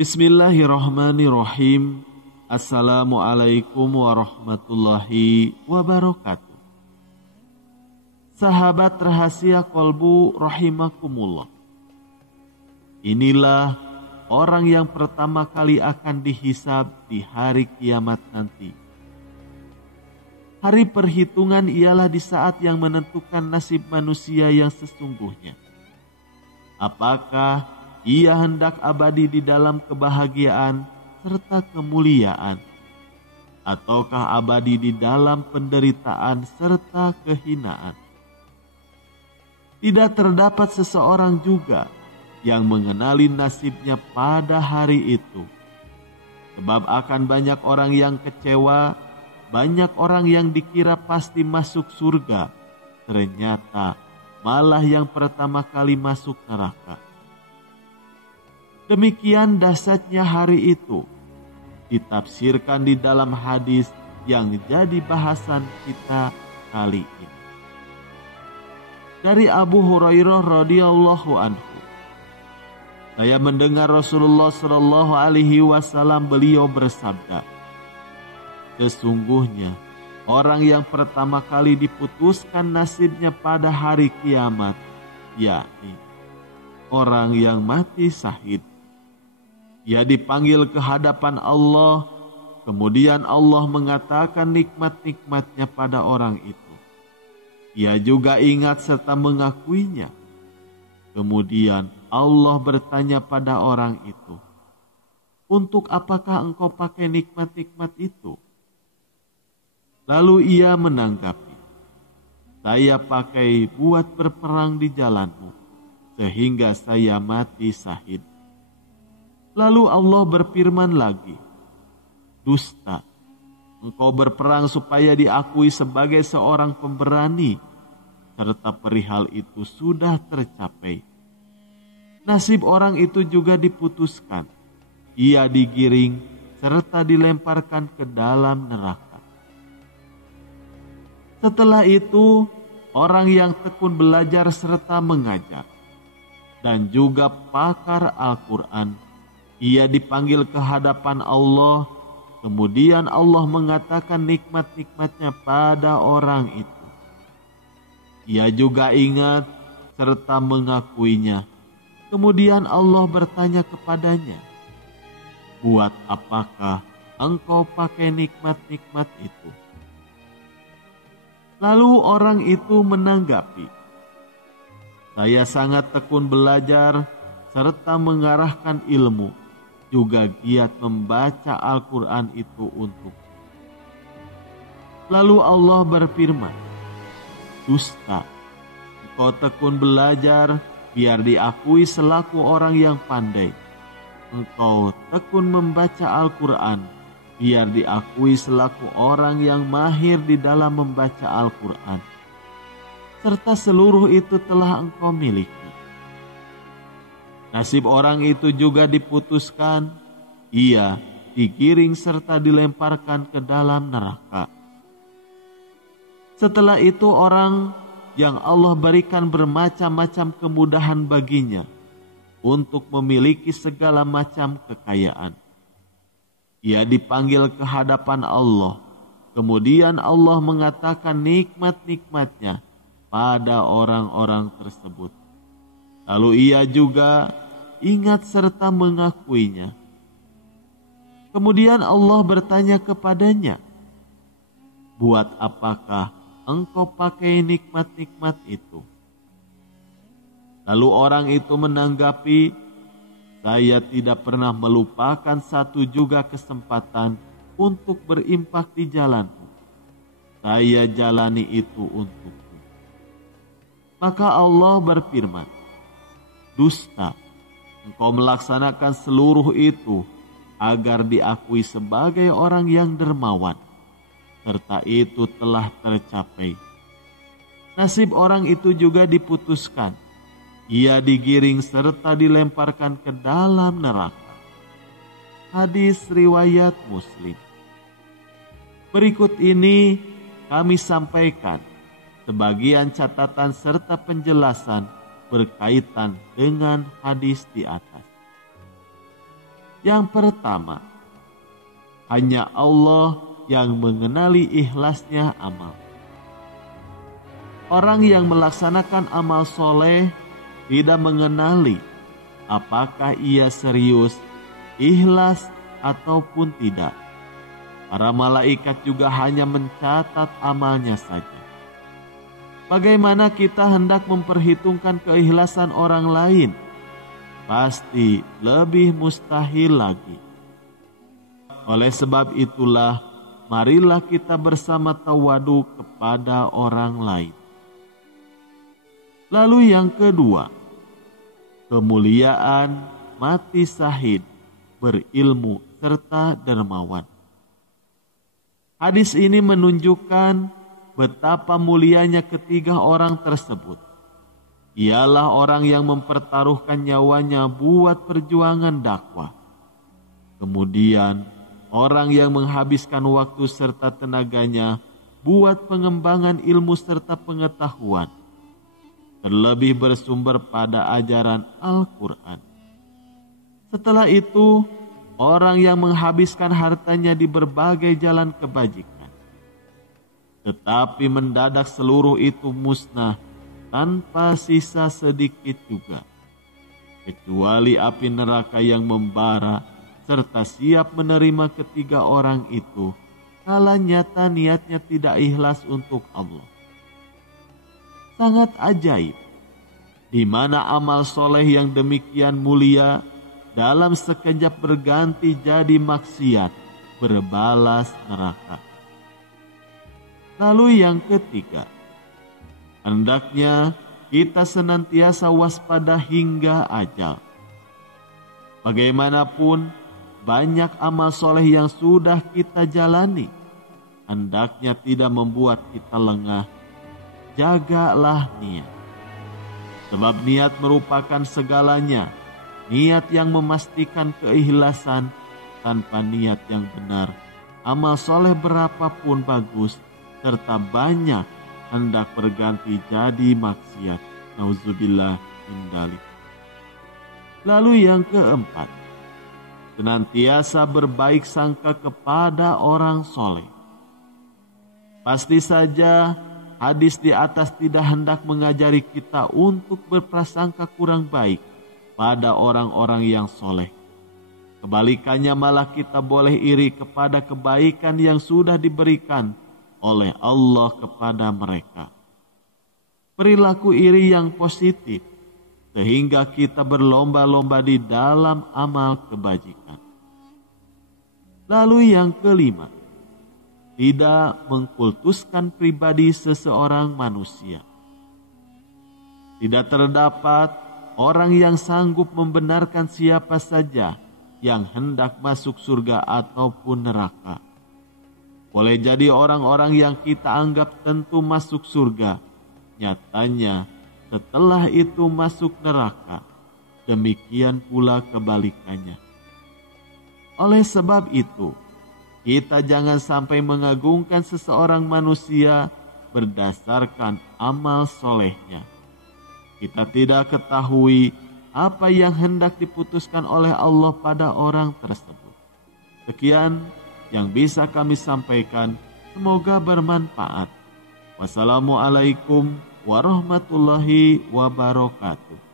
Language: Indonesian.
Bismillahirrahmanirrahim. Assalamualaikum warahmatullahi wabarakatuh. Sahabat rahasia kolbu rahimakumullah. Inilah orang yang pertama kali akan dihisab di hari kiamat nanti. Hari perhitungan ialah di saat yang menentukan nasib manusia yang sesungguhnya. Apakah ia hendak abadi di dalam kebahagiaan serta kemuliaan, ataukah abadi di dalam penderitaan serta kehinaan? Tidak terdapat seseorang juga yang mengenali nasibnya pada hari itu. Sebab akan banyak orang yang kecewa, banyak orang yang dikira pasti masuk surga, ternyata malah yang pertama kali masuk neraka. Demikian dahsyatnya hari itu, ditafsirkan di dalam hadis yang jadi bahasan kita kali ini. Dari Abu Hurairah radhiyallahu anhu, saya mendengar Rasulullah Shallallahu Alaihi Wasallam beliau bersabda, sesungguhnya orang yang pertama kali diputuskan nasibnya pada hari kiamat, yakni orang yang mati syahid. Ia dipanggil ke hadapan Allah, kemudian Allah mengatakan nikmat-nikmatnya pada orang itu. Ia juga ingat serta mengakuinya. Kemudian Allah bertanya pada orang itu, untuk apakah engkau pakai nikmat-nikmat itu? Lalu ia menanggapi, saya pakai buat berperang di jalanmu, sehingga saya mati syahid. Lalu Allah berfirman lagi, dusta, engkau berperang supaya diakui sebagai seorang pemberani, serta perihal itu sudah tercapai. Nasib orang itu juga diputuskan, ia digiring serta dilemparkan ke dalam neraka. Setelah itu, orang yang tekun belajar serta mengajar, dan juga pakar Al-Quran, ia dipanggil ke hadapan Allah, kemudian Allah mengatakan nikmat-nikmatnya pada orang itu. Ia juga ingat serta mengakuinya. Kemudian Allah bertanya kepadanya, buat apakah engkau pakai nikmat-nikmat itu? Lalu orang itu menanggapi, saya sangat tekun belajar serta mengarahkan ilmu, juga giat membaca Al-Quran itu untukku. Lalu Allah berfirman, dusta, engkau tekun belajar biar diakui selaku orang yang pandai. Engkau tekun membaca Al-Quran biar diakui selaku orang yang mahir di dalam membaca Al-Quran. Serta seluruh itu telah engkau miliki. Nasib orang itu juga diputuskan, ia digiring serta dilemparkan ke dalam neraka. Setelah itu orang yang Allah berikan bermacam-macam kemudahan baginya untuk memiliki segala macam kekayaan. Ia dipanggil ke hadapan Allah, kemudian Allah mengatakan nikmat-nikmatnya pada orang-orang tersebut. Lalu ia juga ingat serta mengakuinya. Kemudian Allah bertanya kepadanya, buat apakah engkau pakai nikmat-nikmat itu? Lalu orang itu menanggapi, saya tidak pernah melupakan satu juga kesempatan untuk berimpak di jalanmu. Saya jalani itu untukmu. Maka Allah berfirman, dusta, engkau melaksanakan seluruh itu agar diakui sebagai orang yang dermawan, serta itu telah tercapai. Nasib orang itu juga diputuskan, ia digiring serta dilemparkan ke dalam neraka. Hadis riwayat Muslim. Berikut ini kami sampaikan sebagian catatan serta penjelasan berkaitan dengan hadis di atas. Yang pertama, hanya Allah yang mengenali ikhlasnya amal. Orang yang melaksanakan amal soleh tidak mengenali apakah ia serius, ikhlas ataupun tidak. Para malaikat juga hanya mencatat amalnya saja. Bagaimana kita hendak memperhitungkan keikhlasan orang lain? Pasti lebih mustahil lagi. Oleh sebab itulah, marilah kita bersama tawadu kepada orang lain. Lalu yang kedua, kemuliaan mati syahid, berilmu serta dermawan. Hadis ini menunjukkan betapa mulianya ketiga orang tersebut. Ialah orang yang mempertaruhkan nyawanya buat perjuangan dakwah. Kemudian, orang yang menghabiskan waktu serta tenaganya buat pengembangan ilmu serta pengetahuan. Terlebih bersumber pada ajaran Al-Quran. Setelah itu, orang yang menghabiskan hartanya di berbagai jalan kebajikan. Tetapi mendadak seluruh itu musnah tanpa sisa sedikit juga. Kecuali api neraka yang membara serta siap menerima ketiga orang itu kala nyata niatnya tidak ikhlas untuk Allah. Sangat ajaib, di mana amal soleh yang demikian mulia dalam sekejap berganti jadi maksiat, berbalas neraka. Lalu yang ketiga, hendaknya kita senantiasa waspada hingga ajal. Bagaimanapun banyak amal soleh yang sudah kita jalani, hendaknya tidak membuat kita lengah. Jagalah niat. Sebab niat merupakan segalanya. Niat yang memastikan keikhlasan. Tanpa niat yang benar, amal soleh berapapun bagus serta banyak hendak berganti jadi maksiat. Nauzubillah min dzalik. Lalu yang keempat, senantiasa berbaik sangka kepada orang soleh. Pasti saja hadis di atas tidak hendak mengajari kita untuk berprasangka kurang baik pada orang-orang yang soleh. Kebalikannya malah kita boleh iri kepada kebaikan yang sudah diberikan oleh Allah kepada mereka. Perilaku iri yang positif, sehingga kita berlomba-lomba di dalam amal kebajikan. Lalu yang kelima, tidak mengkultuskan pribadi seseorang manusia. Tidak terdapat orang yang sanggup membenarkan siapa saja yang hendak masuk surga ataupun neraka. Boleh jadi orang-orang yang kita anggap tentu masuk surga, nyatanya setelah itu masuk neraka. Demikian pula kebalikannya. Oleh sebab itu, kita jangan sampai mengagungkan seseorang manusia berdasarkan amal solehnya. Kita tidak ketahui apa yang hendak diputuskan oleh Allah pada orang tersebut. Sekian yang bisa kami sampaikan, semoga bermanfaat. Wassalamualaikum warahmatullahi wabarakatuh.